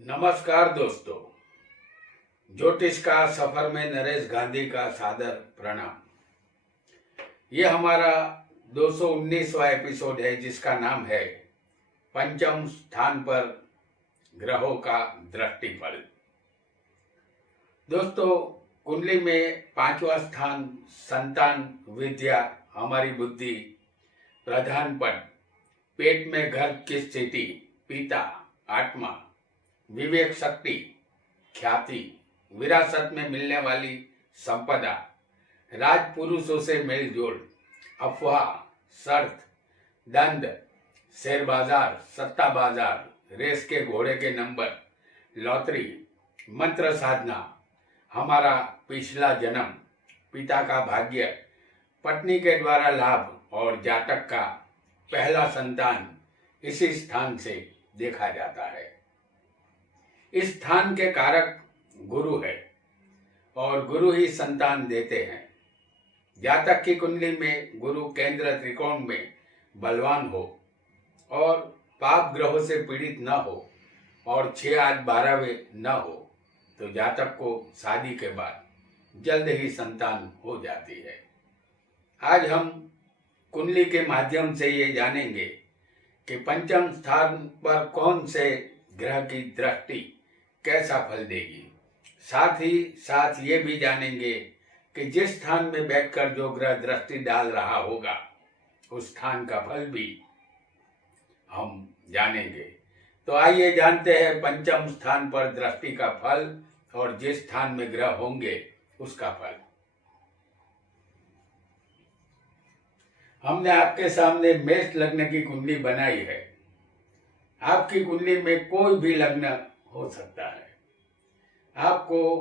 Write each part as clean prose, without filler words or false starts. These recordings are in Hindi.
नमस्कार दोस्तों, ज्योतिष का सफर में नरेश गांधी का सादर प्रणाम। ये हमारा 219वां एपिसोड है जिसका नाम है पंचम स्थान पर ग्रहों का दृष्टिफल। दोस्तों, कुंडली में पांचवा स्थान संतान, विद्या, हमारी बुद्धि, प्रधान पद, पेट में गर्भ की स्थिति, पिता, आत्मा, विवेक शक्ति, ख्याति, विरासत में मिलने वाली संपदा, राजपुरुषों से मेलजोल, अफवाह, शर्त, दंड, शेयर बाजार, सट्टा बाजार, रेस के घोड़े के नंबर, लॉटरी, मंत्र साधना, हमारा पिछला जन्म, पिता का भाग्य, पत्नी के द्वारा लाभ और जातक का पहला संतान इसी स्थान से देखा जाता है। इस स्थान के कारक गुरु है और गुरु ही संतान देते हैं। जातक की कुंडली में गुरु केंद्र त्रिकोण में बलवान हो और पाप ग्रहों से पीड़ित न हो और 6-8-12वें न हो तो जातक को शादी के बाद जल्द ही संतान हो जाती है। आज हम कुंडली के माध्यम से ये जानेंगे कि पंचम स्थान पर कौन से ग्रह की दृष्टि कैसा फल देगी। साथ ही साथ ये भी जानेंगे कि जिस स्थान में बैठकर जो ग्रह दृष्टि डाल रहा होगा उस स्थान का फल भी हम जानेंगे। तो आइए जानते हैं पंचम स्थान पर दृष्टि का फल और जिस स्थान में ग्रह होंगे उसका फल। हमने आपके सामने मेष लग्न की कुंडली बनाई है। आपकी कुंडली में कोई भी लग्न हो सकता है। आपको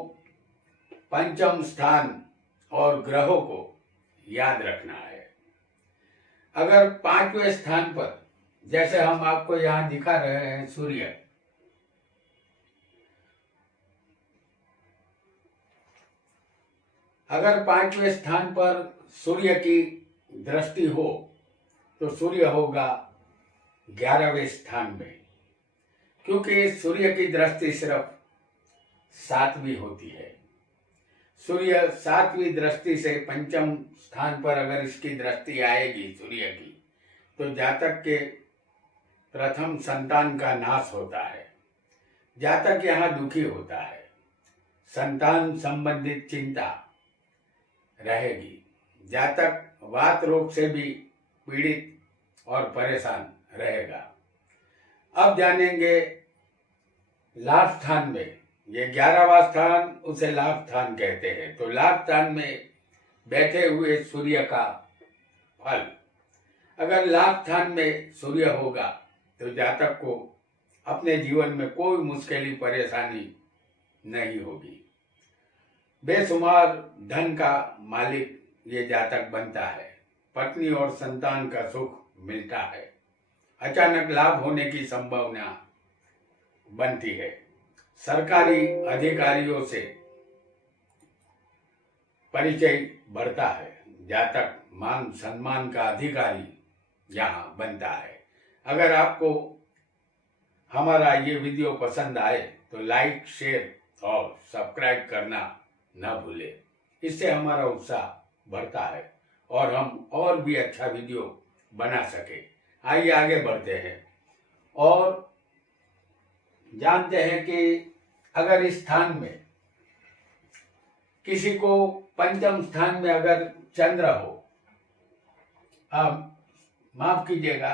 पंचम स्थान और ग्रहों को याद रखना है। अगर पांचवें स्थान पर, जैसे हम आपको यहां दिखा रहे हैं सूर्य, अगर पांचवें स्थान पर सूर्य की दृष्टि हो तो सूर्य होगा 11वें स्थान में, क्योंकि सूर्य की दृष्टि सिर्फ 7वीं होती है। सूर्य 7वीं दृष्टि से पंचम स्थान पर अगर इसकी दृष्टि आएगी सूर्य की, तो जातक के प्रथम संतान का नाश होता है। जातक यहाँ दुखी होता है, संतान संबंधित चिंता रहेगी। जातक वात रोग से भी पीड़ित और परेशान रहेगा। अब जानेंगे लाभ स्थान में, ये 11वां स्थान उसे लाभ स्थान कहते हैं। तो लाभ स्थान में बैठे हुए सूर्य का फल, अगर लाभ स्थान में सूर्य होगा तो जातक को अपने जीवन में कोई मुश्किल परेशानी नहीं होगी। बेशुमार धन का मालिक ये जातक बनता है। पत्नी और संतान का सुख मिलता है। अचानक लाभ होने की संभावना बनती है। सरकारी अधिकारियों से परिचय बढ़ता है। जातक मान सम्मान का अधिकारी यहाँ बनता है। अगर आपको हमारा ये वीडियो पसंद आए तो लाइक, शेयर और सब्सक्राइब करना न भूलें। इससे हमारा उत्साह बढ़ता है और हम और भी अच्छा वीडियो बना सके। आइए आगे बढ़ते हैं और जानते हैं कि अगर इस स्थान में किसी को पंचम स्थान में अगर चंद्र हो, माफ कीजिएगा,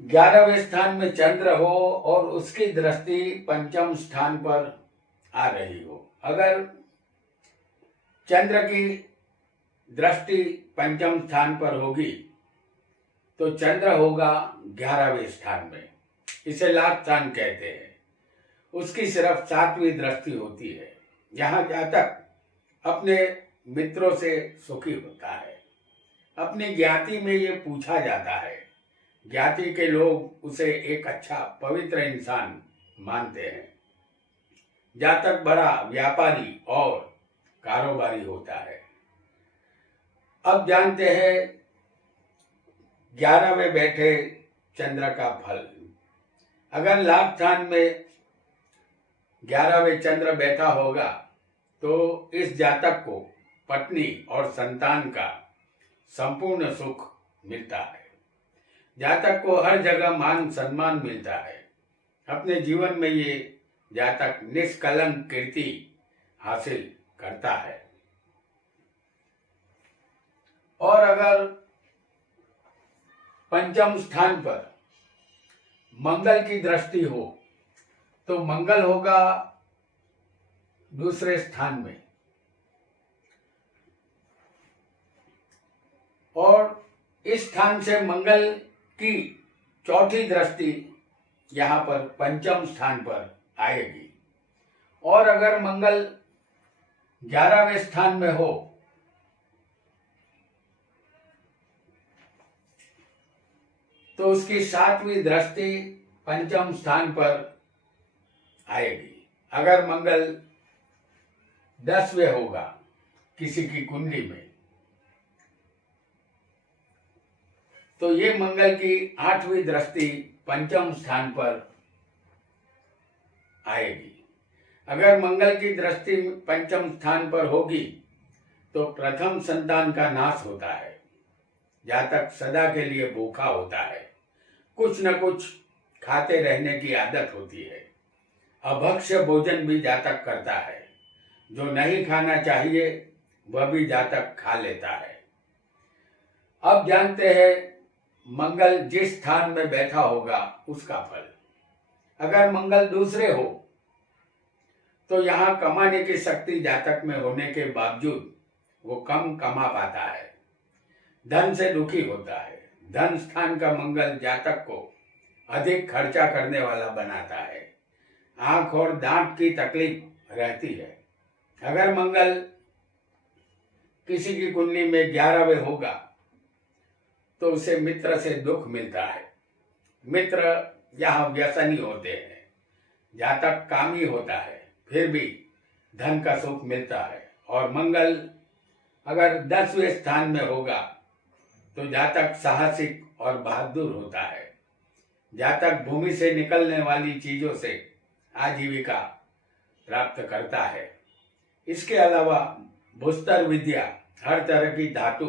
11वें स्थान में चंद्र हो और उसकी दृष्टि पंचम स्थान पर आ रही हो। अगर चंद्र की दृष्टि पंचम स्थान पर होगी तो चंद्र होगा 11वें स्थान में। इसे लाभ स्थान कहते हैं। उसकी सिर्फ 7वीं दृष्टि होती है। यहाँ जातक अपने मित्रों से सुखी होता है। अपनी ज्ञाति में ये पूछा जाता है। ज्ञाति के लोग उसे एक अच्छा पवित्र इंसान मानते हैं। जातक बड़ा व्यापारी और कारोबारी होता है। अब जानते हैं 11वें बैठे चंद्र का फल। अगर लाभ स्थान में 11वें चंद्र बैठा होगा तो इस जातक को पत्नी और संतान का संपूर्ण सुख मिलता है। जातक को हर जगह मान सम्मान मिलता है। अपने जीवन में ये जातक निष्कलंक कीर्ति हासिल करता है। और अगर पंचम स्थान पर मंगल की दृष्टि हो तो मंगल होगा दूसरे स्थान में, और इस स्थान से मंगल की चौथी दृष्टि यहाँ पर पंचम स्थान पर आएगी। और अगर मंगल 11वें स्थान में हो तो उसकी 7वीं दृष्टि पंचम स्थान पर आएगी। अगर मंगल 10वें होगा किसी की कुंडली में तो ये मंगल की 8वीं दृष्टि पंचम स्थान पर आएगी। अगर मंगल की दृष्टि पंचम स्थान पर होगी तो प्रथम संतान का नाश होता है। जातक सदा के लिए भूखा होता है। कुछ न कुछ खाते रहने की आदत होती है। अभक्ष्य भोजन भी जातक करता है। जो नहीं खाना चाहिए वह भी जातक खा लेता है। अब जानते हैं मंगल जिस स्थान में बैठा होगा उसका फल। अगर मंगल दूसरे हो तो यहाँ कमाने की शक्ति जातक में होने के बावजूद वो कम कमा पाता है, धन से दुखी होता है। धन स्थान का मंगल जातक को अधिक खर्चा करने वाला बनाता है। आंख और दांत की तकलीफ रहती है। अगर मंगल किसी की कुंडली में 11वें होगा तो उसे मित्र से दुख मिलता है। मित्र यहाँ व्यसनी होते हैं। जातक कामी होता है फिर भी धन का सुख मिलता है। और मंगल अगर 10वें स्थान में होगा तो जातक साहसिक और बहादुर होता है। जातक भूमि से निकलने वाली चीजों से आजीविका प्राप्त करता है। इसके अलावा भूस्तर विद्या, हर तरह की धातु,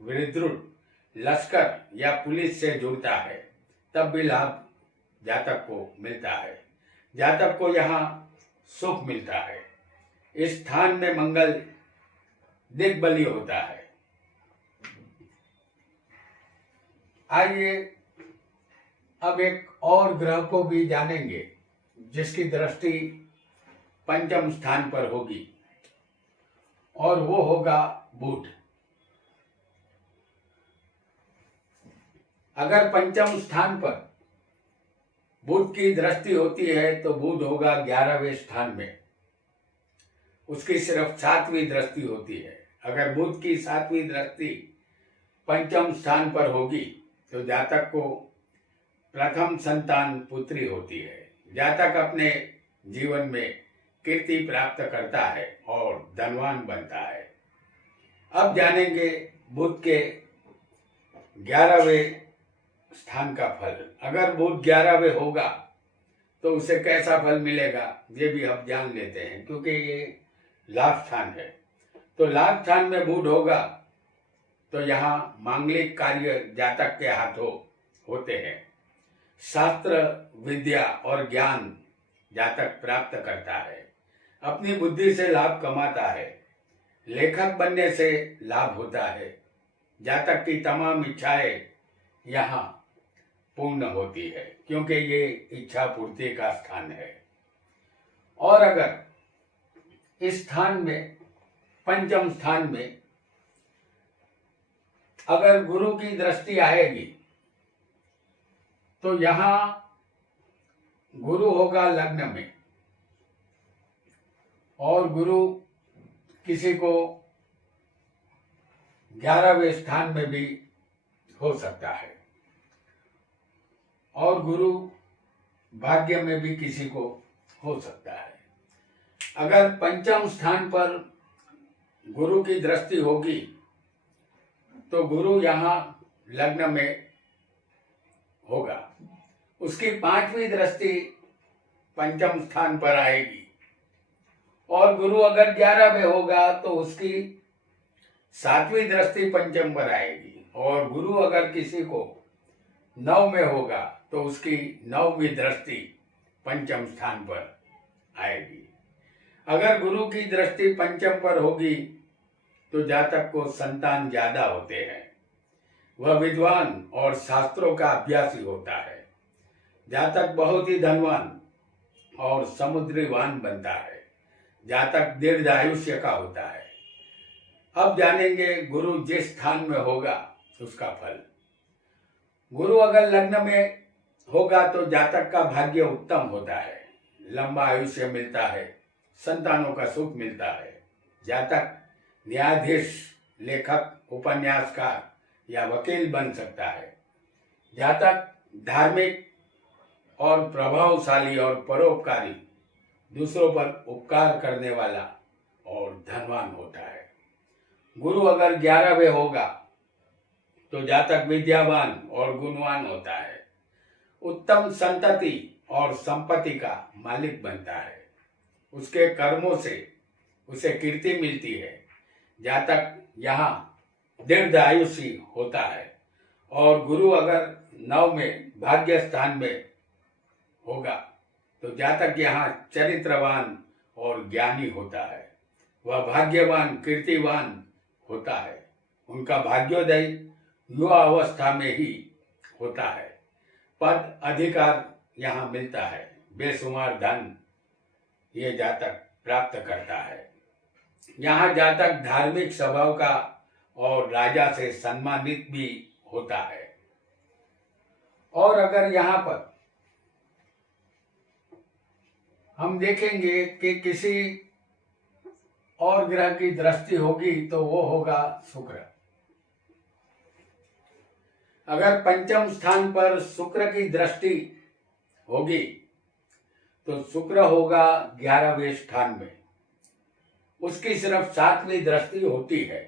विद्युत, लश्कर या पुलिस से जुड़ता है तब भी लाभ जातक को मिलता है। जातक को यहाँ सुख मिलता है। इस स्थान में मंगल दिग्बली होता है। आइए अब एक और ग्रह को भी जानेंगे जिसकी दृष्टि पंचम स्थान पर होगी और वो होगा बुध। अगर पंचम स्थान पर बुध की दृष्टि होती है तो बुध होगा 11वें स्थान में। उसकी सिर्फ 7वीं दृष्टि होती है। अगर बुध की 7वीं दृष्टि पंचम स्थान पर होगी तो जातक को प्रथम संतान पुत्री होती है। जातक अपने जीवन में कीर्ति प्राप्त करता है और धनवान बनता है। अब जानेंगे बुध के 11वें स्थान का फल। अगर बुध 11वें होगा तो उसे कैसा फल मिलेगा ये भी हम जान लेते हैं, क्योंकि ये लाभ स्थान है। तो लाभ स्थान में बुध होगा तो यहाँ मांगलिक कार्य जातक के हाथों होते हैं। शास्त्र, विद्या और ज्ञान जातक प्राप्त करता है। अपनी बुद्धि से लाभ कमाता है। लेखक बनने से लाभ होता है। जातक की तमाम इच्छाएं यहाँ पूर्ण होती है, क्योंकि ये इच्छा पूर्ति का स्थान है। और अगर इस स्थान में पंचम स्थान में अगर गुरु की दृष्टि आएगी तो यहाँ गुरु होगा लग्न में, और गुरु किसी को 11वें स्थान में भी हो सकता है, और गुरु भाग्य में भी किसी को हो सकता है। अगर पंचम स्थान पर गुरु की दृष्टि होगी तो गुरु यहाँ लग्न में होगा। उसकी 5वीं दृष्टि पंचम स्थान पर आएगी। और गुरु अगर 11 में होगा तो उसकी 7वीं दृष्टि पंचम पर आएगी। और गुरु अगर किसी को 9 में होगा तो उसकी 9वीं दृष्टि पंचम स्थान पर आएगी। अगर गुरु की दृष्टि पंचम पर होगी तो जातक को संतान ज्यादा होते हैं, वह विद्वान और शास्त्रों का अभ्यासी होता है। जातक बहुत ही धनवान और समुद्रीवान बनता है। जातक दीर्घ आयुष्य का होता है। अब जानेंगे गुरु जिस स्थान में होगा उसका फल। गुरु अगर लग्न में होगा तो जातक का भाग्य उत्तम होता है, लंबा आयुष्य मिलता है, संतानों का सुख मिलता है। जातक न्यायाधीश, लेखक, उपन्यासकार या वकील बन सकता है। जातक धार्मिक और प्रभावशाली और परोपकारी, दूसरों पर उपकार करने वाला और धनवान होता है। गुरु अगर 11वें होगा तो जातक विद्यावान और गुणवान होता है, उत्तम संतति और संपत्ति का मालिक बनता है। उसके कर्मों से उसे कीर्ति मिलती है। जातक यहाँ दीर्घ आयुषी होता है। और गुरु अगर 9 में भाग्य स्थान में होगा तो जातक यहाँ चरित्रवान और ज्ञानी होता है। वह भाग्यवान, कीर्तिवान होता है। उनका भाग्योदय युवा अवस्था में ही होता है। पद अधिकार यहाँ मिलता है। बेशुमार धन ये जातक प्राप्त करता है। यहाँ जातक धार्मिक स्वभाव का और राजा से सम्मानित भी होता है। और अगर यहाँ पर हम देखेंगे कि किसी और ग्रह की दृष्टि होगी तो वो होगा शुक्र। अगर पंचम स्थान पर शुक्र की दृष्टि होगी तो शुक्र होगा 11वें स्थान में। उसकी सिर्फ 7वीं दृष्टि होती है।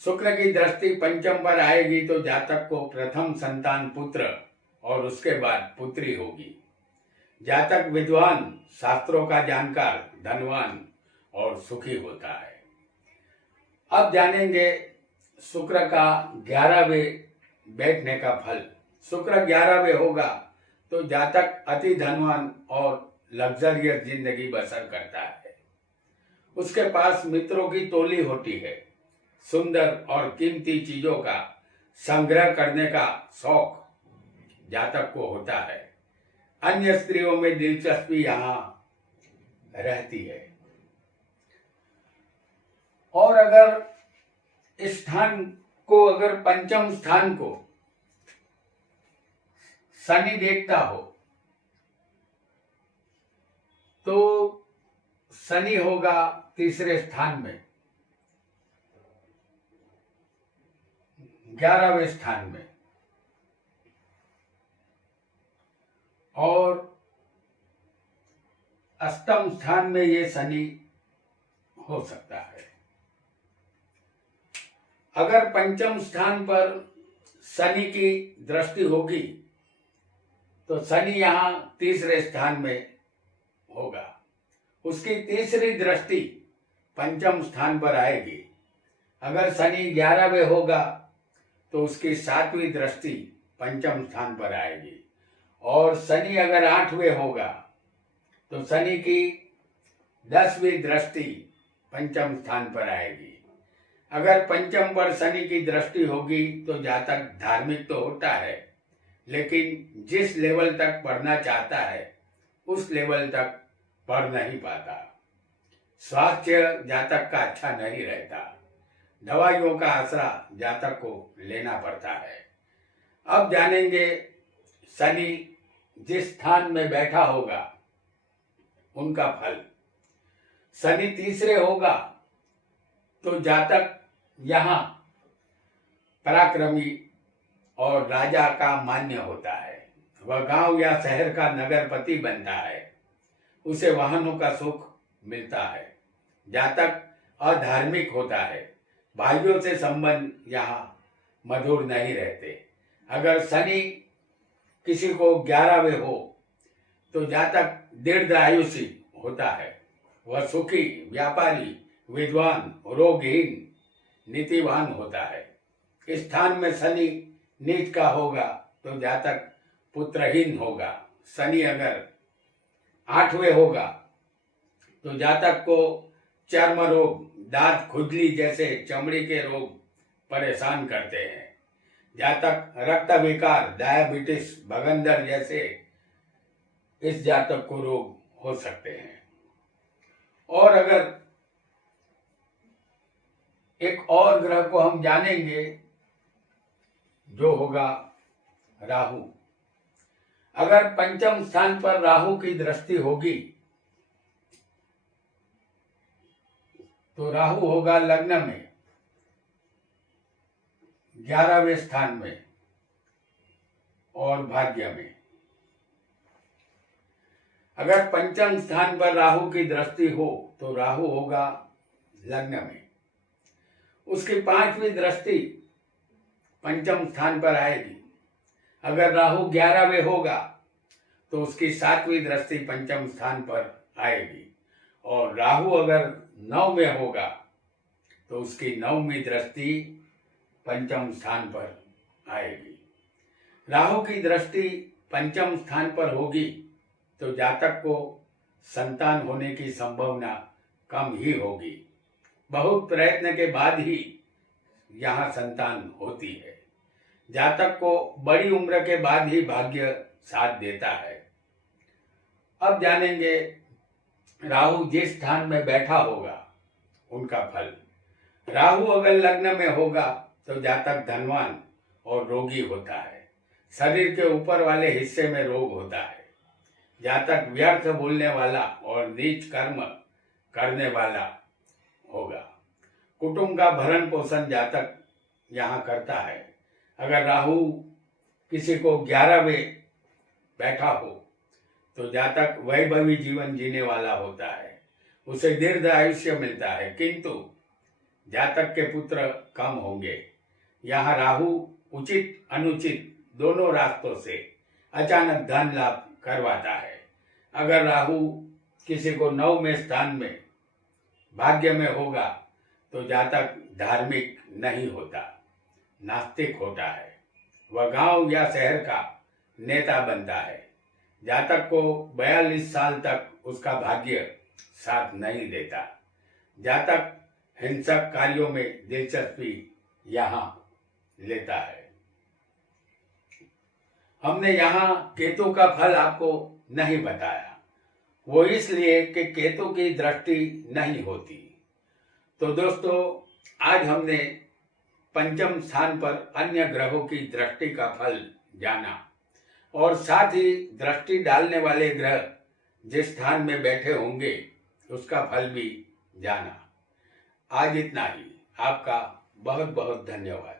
शुक्र की दृष्टि पंचम पर आएगी तो जातक को प्रथम संतान पुत्र और उसके बाद पुत्री होगी। जातक विद्वान, शास्त्रों का जानकार, धनवान और सुखी होता है। अब जानेंगे शुक्र का 11वें बैठने का फल। शुक्र 11वें होगा तो जातक अति धनवान और लग्जरियस जिंदगी बसर करता है। उसके पास मित्रों की टोली होती है। सुंदर और कीमती चीजों का संग्रह करने का शौक जातक को होता है। अन्य स्त्रियों में दिलचस्पी यहाँ रहती है। और अगर इस स्थान को, अगर पंचम स्थान को शनि देखता हो तो शनि होगा 3रे स्थान में, 11वें स्थान में। और अष्टम स्थान में ये शनि हो सकता है। अगर पंचम स्थान पर शनि की दृष्टि होगी तो शनि यहाँ 3रे स्थान में होगा। उसकी 3री दृष्टि पंचम स्थान पर आएगी। अगर शनि 11वें होगा तो उसकी 7वीं दृष्टि पंचम स्थान पर आएगी। और शनि अगर 8वें होगा तो शनि की 10वीं दृष्टि पंचम स्थान पर आएगी। अगर पंचम पर शनि की दृष्टि होगी तो जातक धार्मिक तो होता है, लेकिन जिस लेवल तक पढ़ना चाहता है उस लेवल तक पढ़ नहीं पाता। स्वास्थ्य जातक का अच्छा नहीं रहता। दवाइयों का आसरा जातक को लेना पड़ता है। अब जानेंगे शनि जिस स्थान में बैठा होगा उनका फल। शनि 3रे होगा तो जातक यहाँ पराक्रमी और राजा का मान्य होता है। वह गांव या शहर का नगरपति बनता है। उसे वाहनों का सुख मिलता है। जातक अधार्मिक होता है। भाइयों से संबंध यहाँ मधुर नहीं रहते। अगर शनि किसी को 11वें हो तो जातक दीर्घायुषी होता है। वह सुखी, व्यापारी, विद्वान, रोगहीन, नीतिवान होता है। इस स्थान में शनि नीच का होगा तो जातक पुत्रहीन होगा। शनि अगर 8वें होगा तो जातक को चर्म रोग, दांत खुजली जैसे चमड़ी के रोग परेशान करते हैं। जातक रक्त विकार, डायबिटीज, भगंदर जैसे इस जातक को रोग हो सकते हैं। और अगर एक और ग्रह को हम जानेंगे जो होगा राहु। अगर पंचम स्थान पर राहु की दृष्टि होगी तो राहु होगा लग्न में 11वें स्थान में और भाग्य में। अगर पंचम स्थान पर राहु की दृष्टि हो तो राहु होगा लग्न में, उसकी 5वीं दृष्टि पंचम स्थान पर आएगी। अगर राहु 11वें होगा तो उसकी 7वीं दृष्टि पंचम स्थान पर आएगी। और राहु अगर 9वें होगा तो उसकी 9वीं दृष्टि पंचम स्थान पर आएगी। राहु की दृष्टि पंचम स्थान पर होगी तो जातक को संतान होने की संभावना कम ही होगी। बहुत प्रयत्न के बाद ही यहाँ संतान होती है। जातक को बड़ी उम्र के बाद ही भाग्य साथ देता है। अब जानेंगे राहु जिस स्थान में बैठा होगा उनका फल। राहु अगर लग्न में होगा तो जातक धनवान और रोगी होता है। शरीर के ऊपर वाले हिस्से में रोग होता है। जातक व्यर्थ बोलने वाला और नीच कर्म करने वाला होगा। कुटुंब का भरण पोषण जातक यहाँ करता है। अगर राहु किसी को 11वें बैठा हो तो जातक वैभवी जीवन जीने वाला होता है, उसे दीर्घ आयुष्य मिलता है, किंतु जातक के पुत्र कम होंगे। यहाँ राहु उचित अनुचित दोनों रास्तों से अचानक धन लाभ करवाता है। अगर राहु किसी को 9वें स्थान में भाग्य में होगा तो जातक धार्मिक नहीं होता, नास्तिक होता है। वह गांव या शहर का नेता बनता है। जातक को 42 साल तक उसका भाग्य साथ नहीं देता। जातक हिंसक कार्यों में दिलचस्पी यहाँ लेता है। हमने यहाँ केतु का फल आपको नहीं बताया, वो इसलिए कि केतु की दृष्टि नहीं होती। तो दोस्तों, आज हमने पंचम स्थान पर अन्य ग्रहों की दृष्टि का फल जाना और साथ ही दृष्टि डालने वाले ग्रह जिस स्थान में बैठे होंगे उसका फल भी जाना। आज इतना ही। आपका बहुत बहुत धन्यवाद।